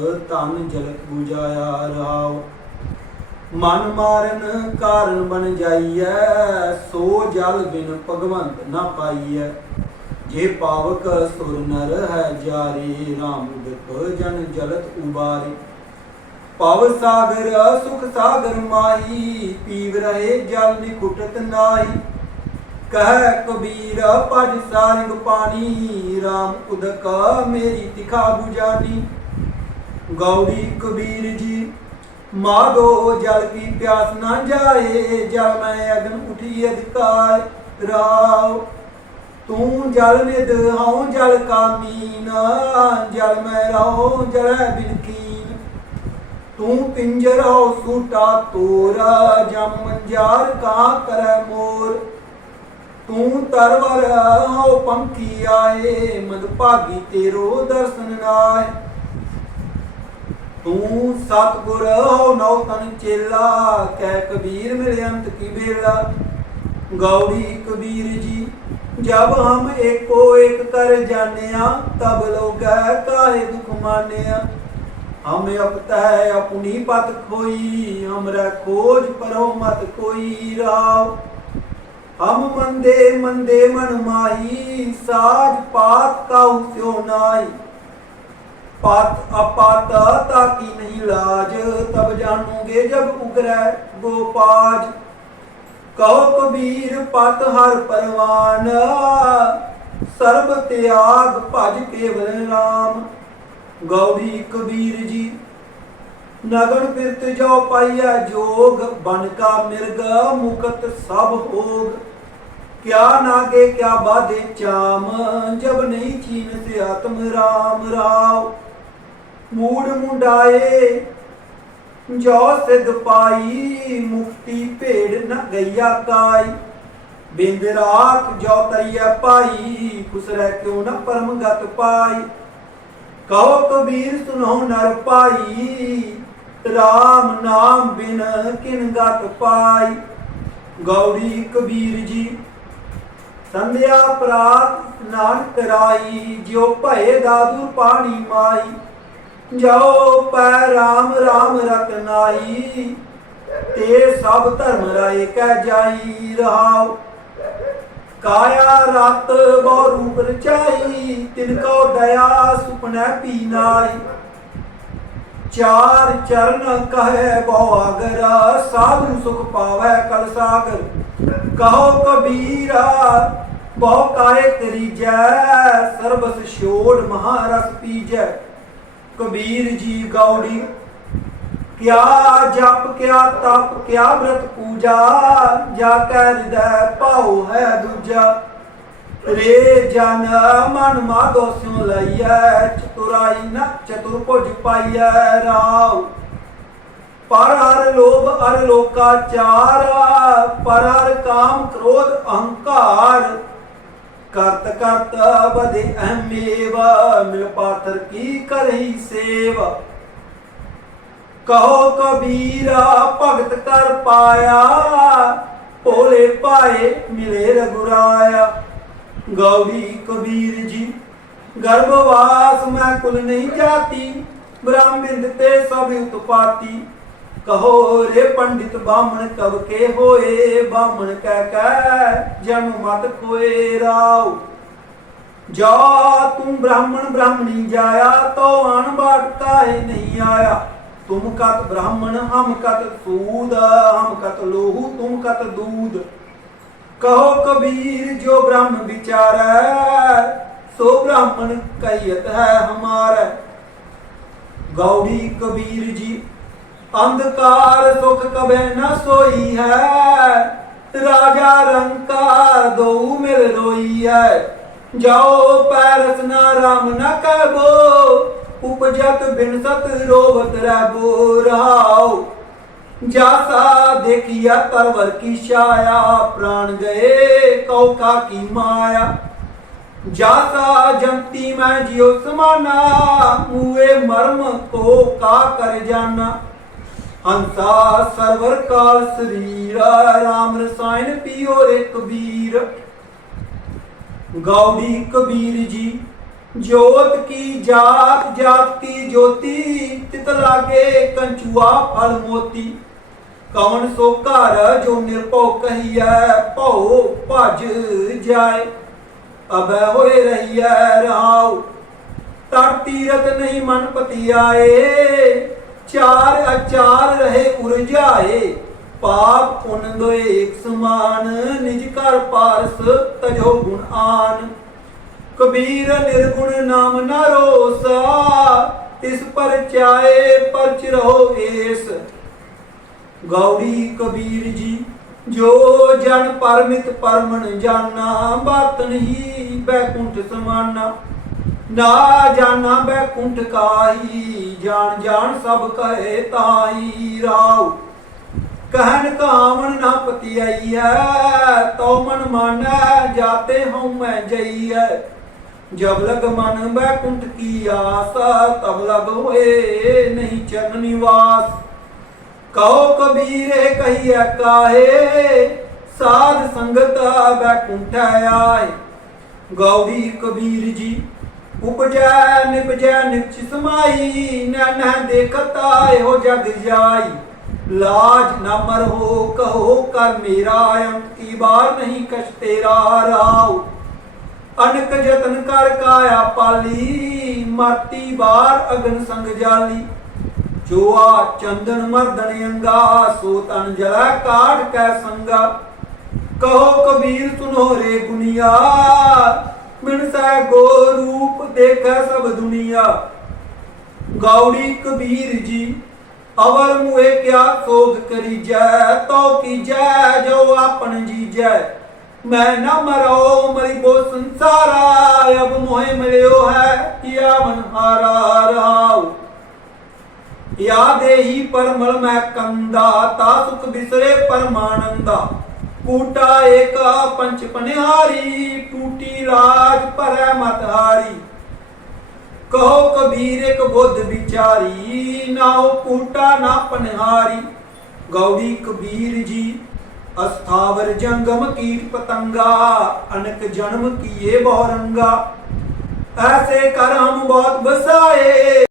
ਤਨ ਜਲਕ 부ਜਾਇਆ ਰਾਵ ਮਨ ਮਾਰਨ ਕਾਰਨ ਬਨ ਜਾਈਐ, ਸੋ ਜਲ ਬਿਨ ਭਗਵੰਤ ਨਾ ਪਾਈਐ। ਜੇ ਪਾਵਕ ਸੁਰ ਨਰ ਹੈ ਜਾਰੇ RAM ਉਦਕ ਜਨ ਜਲਤ ਉਬਾਰੇ। ਪਵ ਸਾਗਰ, ਸੁਖ ਸਾਗਰ ਮਾਈ ਪੀਵ ਰਹੇ ਜਲ ਨਿਕੁਟਤ ਨਾਹੀ। ਕਹਿ ਕਬੀਰ ਪਜ ਸਾਰਿੰਗ ਪਾਣੀ RAM ਉਦਕ ਮੇਰੀ ਤਿਖਾ 부ਜਾਨੀ ਗੌਰੀ ਕਬੀਰ ਜੀ ਮਾਦੋ ਜਲ ਕੀ ਪਿਆਸ ਨਾ ਜਾਏ, ਜਲ ਮੈਂ ਅਗਨ ਉਠੀ ਅਧਿਕਾਰ ਰਾਵ ਤੂੰ ਜਲ ਨਿਦ ਹਉ ਜਲ ਕਾਮੀਨ ਜਲ ਮੈਂ ਰਹੋ ਜਲੈ ਬਿਨ ਕੀਨ। ਤੂੰ ਪਿੰਜਰ ਸੂਟਾ ਤੋਰਾ, ਜਮ ਮੰਜਾਰ ਕਾ ਕਰੈ ਮੋਰ। ਤੂੰ ਤਰਵਰ ਹੋ ਪੰਖੀ ਆਏ, ਮਨ ਭਾਗੀ ਤੇਰੋ ਦਰਸ਼ਨ ਨਾਏ। ਤੂੰ ਸਤਗੁਰ ਹੋ ਨੌ ਤਨ ਚੇਲਾ, ਕਹਿ ਕਬੀਰ ਮਿਲੇ ਅੰਤ ਕੀ ਬੇਲਾ ਗੌੜੀ ਕਬੀਰ ਜੀ, ਜਬ ਹਮ ਏਕੋ ਏਕ ਕਰ ਜਾਣਿਆ, ਤਬ ਲੋਗੈ ਕਾਹੇ ਦੁਖ ਮਾਨਿਆ ਹਮ ਅਪਤੈ ਆਪਣੀ ਪਤ ਖੋਈ ਹਮਰਾ ਖੋਜ ਪਰੋ ਮਤ ਕੋਈ ਰਾਵ ਹਮ ਮੰਦੇ ਮੰਦੇ ਮਨ ਮਾਈ ਸਾਜ ਪਾਤ ਕਾਉ ਸਿਓ ਨਾਈ ਪਤ ਅਪਤ ਤਾ ਕੀ ਨਹੀਂ ਲਾਜ, ਤਬ ਜਾਣੂਗੇ ਜਬ ਉਗਰੈ ਗੋਪਾਜ। ਕਹੋ ਕਬੀਰ, ਪਤ ਹਰ ਪਰਵਾਨ, ਸਰਬ ਤਿਆਗ ਭਜ ਕੇਵਲ ਨਾਮ। ਗੌੜੀ ਕਬੀਰ ਜੀ, ਨਗਨ ਫਿਰਤ ਜੋ ਪਾਈਆ ਜੋਗ, ਬਨ ਕਾ ਮਿਰਗ ਮੁਕਤ ਸਭ ਹੋਗ ਕਿਆ ਨਾਗੇ ਕਿਆ ਬਾਧੇ ਚਾਮ, ਜਬ ਨਹੀਂ ਚੀਨ ਸੇ ਆਤਮ ਰਾਮ ਰਾਵ ਮੂੜ ਮੁੰਡਾਏ। ਜੋ ਸਿਧ ਪਾਈ, ਮੁਕਤੀ ਭੇੜ ਨ ਗਈਆ ਕਾਈ। ਬਿੰਦ ਰਾਖ ਜੋ ਤਰੀਆ ਪਾਈ, ਖੁਸਰੈ ਕਿਉ ਨ ਪਰਮ ਗਤ ਪਾਈ। ਕਹੋ ਕਬੀਰ ਸੁਨੋ ਨਰ ਪਾਈ RAM ਨਾਮ ਬਿਨ ਕਿਨ ਗਤ ਪਾਈ। ਗੌੜੀ ਕਬੀਰ ਜੀ, ਸੰਧਿਆ ਪ੍ਰਾਤ ਨਾਨਕ ਕਰਾਈ ਜਿਉ ਭਏ ਦਾਦੂ ਪਾਣੀ ਮਾਈ। ਜਾਓ ਪੈ RAM RAM ਰਤਨਾਈ ਤੇ ਸਭ ਧਰਮ ਰਾਏ ਕਹਿ ਜਾਈ, ਰਹਾਉ। ਕਾਇਆ ਰਤ ਬਹੁ ਰੂਪ ਰਚਾਈ, ਤਿਨ ਕੋ ਦਇਆ ਸੁਪਨੈ ਪੀ ਚਾਰ ਚਰਨ ਕਹੈ ਬਹੁ ਆਗਰ ਸਾਧੂ ਸੁਖ ਪਾਵੈ ਕਲ ਸਾਗਰ। ਕਹੋ ਕਬੀਰਾ, ਬਹੁ ਕਾਏ ਤਰੀਜੈ ਸਰਬਸ ਛੋੜ ਮਹਾਰਸ ਪੀਜੈ। ਕਬੀਰ ਜੀ ਗੌੜੀ, ਕਿਆ ਜਪ, ਕਿਆ ਤਪ, ਕਿਆ ਬ੍ਰਤ ਪੂਜਾ, ਜਾ ਕੈ ਹਿਰਦੈ ਭਾਉ ਹੈ ਦੂਜਾ। ਰੇ ਜਨ ਮਨ ਮਾਧੋ ਸਿਉ ਲਈਐ, ਚਤੁਰਾਈ ਨ ਚਤੁਰ ਭੁਜ ਪਾਈਐ ਰਾਵ ਪਰ ਹਰ ਲੋਭ ਅਰ ਲੋਕਾ ਚਾਰ, ਪਰ ਹਰ ਕਾਮ ਕ੍ਰੋਧ ਅਹੰਕਾਰ। ਕਰਤ ਕਰਤ ਬਦੇ ਅਹਮੇਵ, ਮਿਲ ਪਾਤਰ ਕੀ ਕਰਹੀ ਸੇਵ। ਕਹੋ ਕਬੀਰਾ, ਭਗਤ ਕਰ ਪਾਇਆ, ਭੋਲੇ ਪਾਏ ਮਿਲੇ ਰਗੁਰਾਇਆ। ਗੌੜੀ ਕਬੀਰ ਜੀ, ਗਰਭਵਾਸ ਮੈਂ ਕੁਲ ਨਹੀਂ ਜਾਤੀ ਬ੍ਰਾਹਮਿੰਦ ਤੇ ਸਭ ਉਤਪਾਤੀ। ਕਹੋ ਰੇ ਪੰਡਿਤ ਬਾਹਮਣ ਕਵ ਕੇ ਹੋਏ? ਬਾਹਮਣ ਕਹਿ ਕਹਿ ਜਮ ਮਤ ਕੋਏ ਰਾਉ। ਜਾ ਤੂੰ ਬ੍ਰਾਹਮਣ ਬ੍ਰਾਹਮਣੀ ਜਾਇਆ, ਤੋ ਅਣ ਬਾਟ ਨਹੀਂ ਆਇਆ। ਤੁਮ ਕਤ ਬ੍ਰਾਹਮਣ, ਹਮ ਕਤ ਸੂਦ, ਹਮ ਕਤ ਲੋਹੂ, ਤੁਮ ਕਤ ਦੂਧ ਕਹੋ ਕਬੀਰ, ਜੋ ਬ੍ਰਹਮ ਵਿਚਾਰੈ, ਸੋ ਬ੍ਰਾਹਮਣ ਕਹੀਤ ਹੈ ਹਮਾਰਾ। ਗੌੜੀ ਕਬੀਰ ਜੀ ਅੰਧਕਾਰ ਸੁਖ ਕਬੈ ਨਾ ਸੋਈ ਹੈ। ਰਾਜਾ ਰੰਕਾ ਦੋ ਮਿਲ ਰੋਈ ਹੈ। ਜਾਓ ਪੈਰਸ ਨਾ ਰਾਮ ਨ ਕਹਬੋ ਉਪਜਤ ਬਿਨ ਸਤ ਰੋਵਤ ਰਹਿਬੋ ਰਹਾਓ ਜਾਸਾ ਦੇਖਿਆ ਤਰਵਰ ਕੀ ਛਾਇਆ। ਪ੍ਰਾਣ ਗਏ ਕਉ ਕੀ ਮਾਇਆ। ਜਾਸਾ ਜੰਤੀ ਮੈਂ ਜਿਉ ਸਮਾਨਾ। ਮੂਏ ਮਰਮ ਕੋ ਕਾ ਕਰ ਜਾਣਾ ਹੰਸਾ ਸਰਵਰ ਕਾਲ ਸਰੀਰ, ਰਾਮ ਰਸਾਇਣ ਪੀਓ ਰੇ ਕਬੀਰ ਗੌੜੀ ਕਬੀਰ ਜੀ, ਜੋਤ ਕੀ ਜਾਤ ਜਾਤ ਕੀ ਜੋਤੀ, ਤਿਤ ਲਾਗੇ ਕੰਚੂਆ ਫਲ ਮੋਤੀ। ਕਵਨ ਸੋ ਘਰ ਜੋ ਨਿਰਭਉ ਕਹੀਐ, ਭਉ ਭਜ ਜਾਏ। ਅਬੈ ਹੋਏ ਰਹੀਐ ਰਾਉ ਤੜ ਤੀਰਤ ਨਹੀਂ ਮਨ ਪਤੀ ਆਏ ਚਾਰ ਅਚਾਰ ਰਹੇ ਉਰਜਾਏ ਪਾਪ ਪੁੰਨ ਦੋਏ ਇੱਕ ਸਮਾਨ, ਨਿਜ ਘਰ ਪਾਰਸ ਤਜੋ ਗੁਣ ਆਨ। ਕਬੀਰ ਨਿਰਗੁਣ ਨਾਮ ਨਾ ਰੋਸਾ ਇਸ ਪਰ ਚਾਏ ਪਰਚ ਰਹੋ ਏਸ। ਗੌੜੀ ਕਬੀਰ ਜੀ, ਜੋ ਜਨ ਪਰਮਿਤ ਪਰਮਨ ਜਾਨਾ, ਬਾਤ ਹੀ ਬੈਕੁੰਠ ਸਮਾਨਾ। ਨਾ ਜਾਣਾ ਬੈਕੁੰਠ ਕਾਹੀ, ਜਾਣ ਜਾਣ ਸਭ ਕਹੇ ਤਾਈ ਰਾਉ। ਕਹਿਣ ਕਾਵਣ ਨਾ ਪਤੀਐ ਤੋ ਮਨ ਮਾਨੈ, ਜਾਤੇ ਹਉ ਮੈਂ ਜਈਐ। ਜਬ ਲਗ ਮਨ ਬੈਕੁੰਠ ਕੀ ਆਸ, ਤਬ ਲਗ ਹੋਏ ਨਹੀਂ ਚਰਨ ਨਿਵਾਸ। ਕਹੋ ਕਬੀਰੇ ਕਹੀਐ ਕਾਹੇ, ਸਾਧ ਸੰਗਤ ਬੈਕੁੰਠ ਆਏ। ਗੌੜੀ ਕਬੀਰ ਜੀ ਉਪਜੈ, ਨਿਪਜੈ ਨਿਪਚ ਸਮਾਈ ਨਨਹ ਦੇਖਤਾ ਇਹੋ ਜਗ ਜਾਈ। ਲਾਜ ਨਾ ਮਰਹੋ ਕਹੋ ਕਰ ਮੇਰਾ, ਅੰਤ ਕੀ ਬਾਰ ਨਹੀਂ ਕਛ ਤੇਰਾ ਰਾਉ। ਅਨਕ ਜਤਨ ਕਰ ਕਾਇਆ ਪਾਲੀ, ਮਾਤੀ ਬਾਰ ਅਗਨ ਸੰਗ ਜਾਲੀ। ਜੋਆ ਚੰਦਨ ਮਰਦਨ ਅੰਗਾ, ਸੋ ਤਨ ਜਲਾ ਕਾਢ ਕੈ ਸੰਗਾ। ਕਹੋ ਕਬੀਰ ਸੁਨੋ ਰੇ ਗੁਨੀਆ ਮਿਣ ਸੈ ਗੋ ਰੂਪ ਦੇਖੈ ਸਭ ਦੁਨੀਆ। ਗੌੜੀ ਕਬੀਰ ਜੀ ਅਵਰ ਮੁਏ ਕਿਆ ਸੋਗ ਕਰੀਜੈ ਤੋ ਕੀਜੈ, ਜੋ ਆਪਨ ਜੀਜੈ। ਮੈਂ ਨਾ ਮਰੋ ਮਰੀ ਬੋ ਸੰਸਾਰਾ, ਅਬ ਮੋਹਿ ਮਿਲਿਓ ਹੈ ਯਾਵਨ ਹਾਰਾ ਰਾਉ ਯਾ ਦੇਹੀ ਪਰਮਲ ਮੈਂ ਕੰਦਾ, ਤਾ ਸੁਖ ਬਿਸਰੇ ਪਰਮਾਨੰਦਾ। ਕੂਟਾ ਏਕ ਪੰਚ ਪਨਿਹਾਰੀ, ਟੂਟੀ ਲਾਜ ਭਰੈ ਮਤ ਕਹੋ ਕਬੀਰ ਇੱਕ ਬੁੱਧ ਵਿਚਾਰੀ ਨਾਉ ਕੂਟਾ ਨਾ ਪਨਿਹਾਰੀ। ਗੌੜੀ ਕਬੀਰ ਜੀ, ਅਸਥਾਵਰ ਜੰਗਮ ਕੀਟ ਪਤੰਗਾ, ਅਨਕ ਜਨਮ ਕੀਏ ਬਹੁ ਰੰਗਾ ਐਸੇ ਕਰ ਹਮ ਬਹੁਤ ਬਸਾਏ